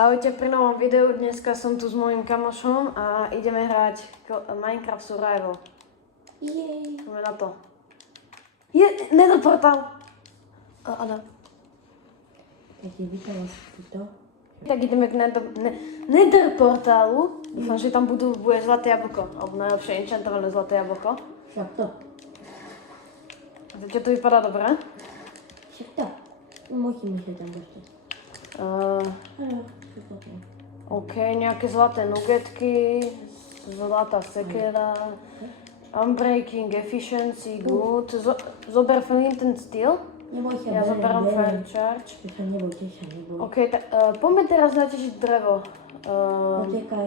Ahojte pri novom videu, dneska som tu s mojím kamošom a ideme hrať Minecraft Survival. Jej. Poďme na to. Je, Nether portál! Áno. Tak je vypadalo si to. Tak ideme k Nether portálu. Dúfam, že tam bude zlaté jablko, alebo najlepšie enchantované zlaté jablko. Však to. A teď to vypadá dobré. Však to. No musíme sa tam dostať. OK, nejaké zlaté nugetky, zlatá sekera, unbreaking, efficiency, good. Zober flint and steel. Neboj sa, Ja zoberám fire charge. Nebojte sa, neboj. OK, poďme teraz natešiť drevo. Počekaj.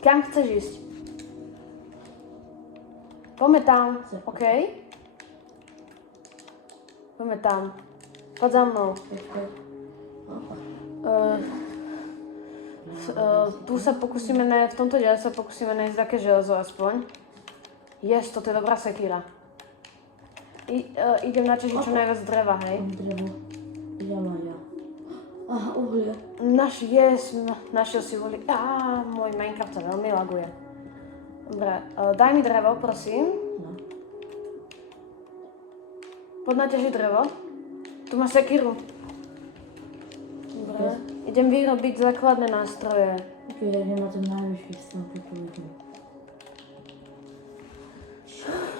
Kam chceš ísť? Poďme tam, OK? Poďme tam. Poď za mnou. Počkaj. Tu sa pokúsime v tomto diele sa pokúsime nájsť také železo aspoň. Yes, toto je dobrá sekíra. Idem natešiť čo najviac dreva, hej? Drevo. Ja. Aha, uhlie. Našiel si uhlie. Môj Minecraft sa veľmi laguje. Dobre, daj mi drevo, prosím. No. Poď natešiť drevo. Tu máš sekíru. Dobre, idem vyrobiť základné nástroje. Ok, ja idem na ten najvyšší stan, ako vidím.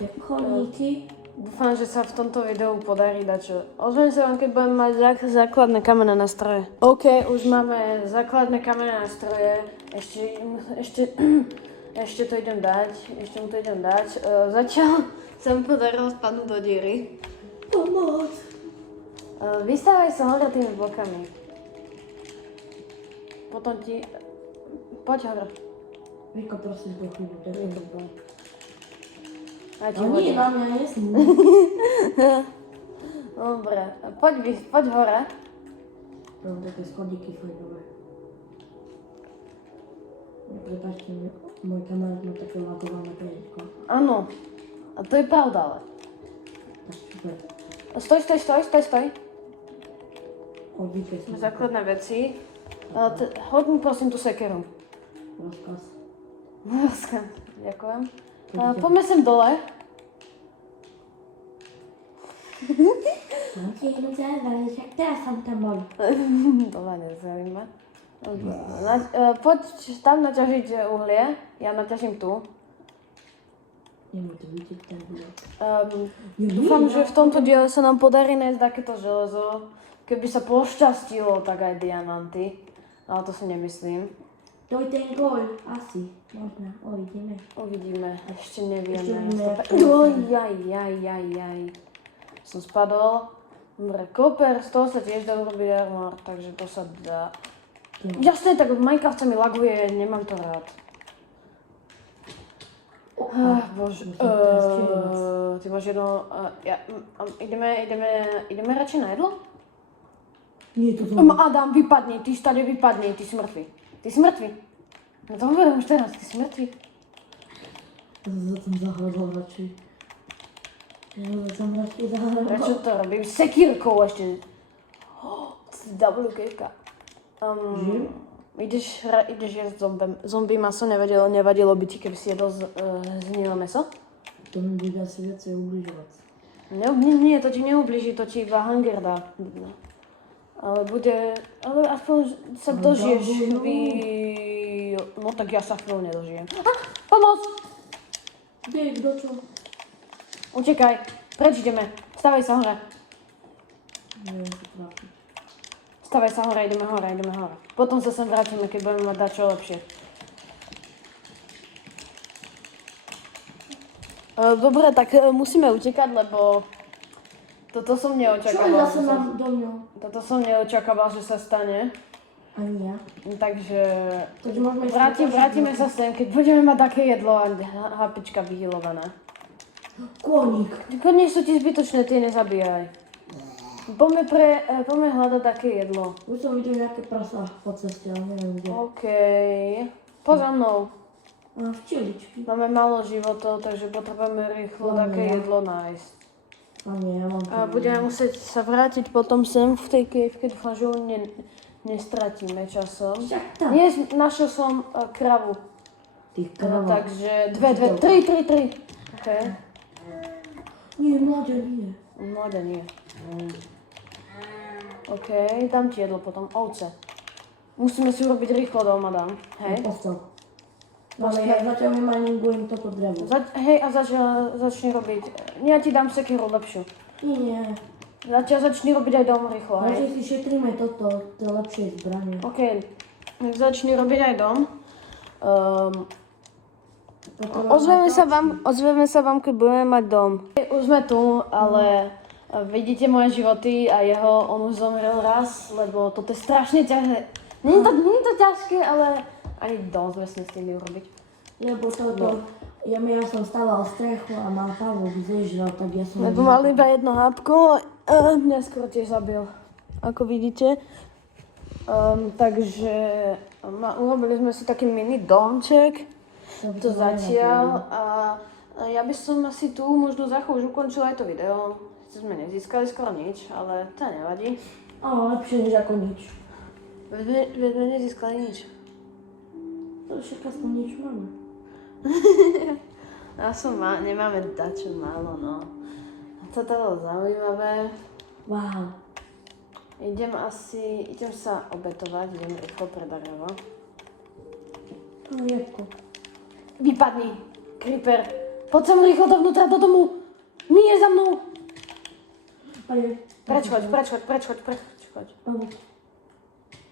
Tie koníky. Dúfam, že sa v tomto videu podarí dačo. Ozvem sa vám, keď budem mať základné kamenné nástroje. OK, už máme základné kamenné nástroje. Ešte to idem dať. Ešte mu to idem dať. Zatiaľ sa mi podarilo spadnúť do diery. Pomoc! Vystavaj sa hore tými blokami. Potom ti... Poď hore. Viko, prosím, do chvíľu, to je dobré. Ja ti No nie, hodím. na mňa nesmú. Dobre, poď hore. To mám také schodíky fajnové. Prepáčte, môj kamarát má také lagované peritko. Áno, a to je pravda, ale. Tak super. Stoj. Odvíkaj sa. Základné veci. Hoď mi prosím tú sekeru. Rozkaz. Ďakujem. Poďme sem dole. Mám ti jednu záležať, však teraz som tam bol. Dole nezaujíma. Poď tam naťažiť uhlie. Ja naťažím tu. Nemôj to vidieť, ten bude. Dúfam, že v tomto diele sa nám podarí nájsť takéto železo. Keby sa pošťastilo, tak aj diamanty. Ale to si nemyslím. To je ten gól, asi. Možno, Uvidíme, ešte nevieme. Jaj. Som spadol. Dobre, koper, z toho sa tiež dá urobiť armor, takže to sa dá. Jasné, tak Minecraft sa mi laguje, nemám to rád. Bože, ty máš jedno... Ideme radšej na jedlo? Nie, to Adam, vypadni, ty stade vypadni, ty si mŕtvy. Ty si mŕtvy. No to hovorím už teraz, ty si mŕtvy. Za tom zahľadol radšej. Prečo to robím? Sekírkou ešte. Double kejka. Ideš jesť zombie maso, nevadilo by ti, keby si jedol zhnilé meso? To mi bude asi viacej ubližovať. Nie, to ti neublíži, to ti iba hunger dá. Ale aspoň sa dožiješ. No tak ja sa chvíľu nedožijem. Pomoc! Kde, kto čo? Utekaj, preč ideme. Stavaj sa hore. Neviem to trápiť. Stavaj sa hore, ideme hore. Potom sa sem vrátime, keď budeme mať dačo lepšie. Dobre, tak musíme utekať, lebo toto som neočakával. Čo ja mám do mňa? Toto som neočakával, že sa stane. Ani ja. Takže môžeme vrátime sa sem, keď budeme mať také jedlo a hapička vyhylovaná. Koník. Nie sú ti zbytočné, tie nezabíjaj. Poďme hľadať také jedlo. Už som videl nejaké prasa po ceste, ale neviem kde. OK. Poď za mnou. Včeličky. Máme málo životov, takže potrebujeme rýchlo také jedlo nájsť. A nie, ja mám A budeme musieť sa vrátiť potom sem v tej cave, keď dúfam, že nestratíme časom. Však tak. Nie, našiel som kravu. Tých kravách. Takže 2, 3. OK. Nie, mladé nie. Mladé nie. OK, dám ti jedlo potom. Ovce. Musíme si urobiť rýchlo doma, dám. Hej? Postav. No ale ja zatiaľ nemaningujem toto drevo. Hej, a začni robiť. Ja ti dám sekiru lepšiu. Nie. Zatiaľ začni robiť aj dom rýchlo, hej? Radšej si šetríme toto, to je lepšie zbranie. OK, tak začni robiť aj dom. Ozveme sa vám, keď budeme mať dom. Už sme tu, ale vidíte moje životy a jeho, on už zomrel raz, lebo toto je strašne ťažké. Nie je to ťažké, ale ani dom sme s tým urobiť. Lebo toto, ja som stával strechu a mal pavúk zežral, tak ja som... Lebo mal iba jedno hápko a mňa skoro tiež zabil, ako vidíte. Takže urobili sme si taký mini domček, to zatiaľ a ja by som asi tu možno za chvíľu už ukončila aj to video. Sice sme nezískali skoro nič, ale to nevadí. Áno, lepšie než ako nič. Veď sme nezískali nič. To však aspoň nič máme. Nemáme dačo málo, no. A toto bolo zaujímavé. Wow. Idem sa obetovať, idem rýchlo pre drevo. No jebko. Vypadni, creeper. Poď sem rýchlo dovnútra do domu. Nie za mnou. Prečchoď.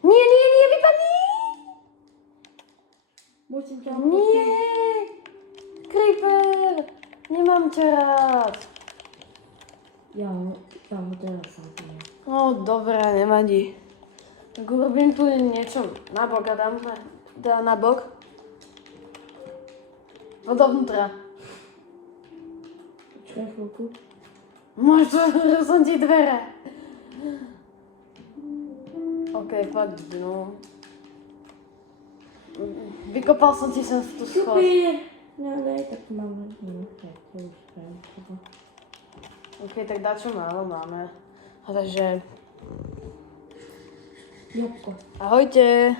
Nie, vypadni. Musím ťa Nie. Creeper. Nemám ťa rád. Ja ho teraz som tým. Dobre, nevadí. Tak urobím tu niečo na bok a dám na bok. Dovnútra. Počkaj chvíľku. Možno som ti dvere. OK, poď dnu. Vykopal som ti sem tu schod. Super. No daj, tak máme. No, tak to už treba. OK, tak dačo málo máme. Takže Jabko. ahojte.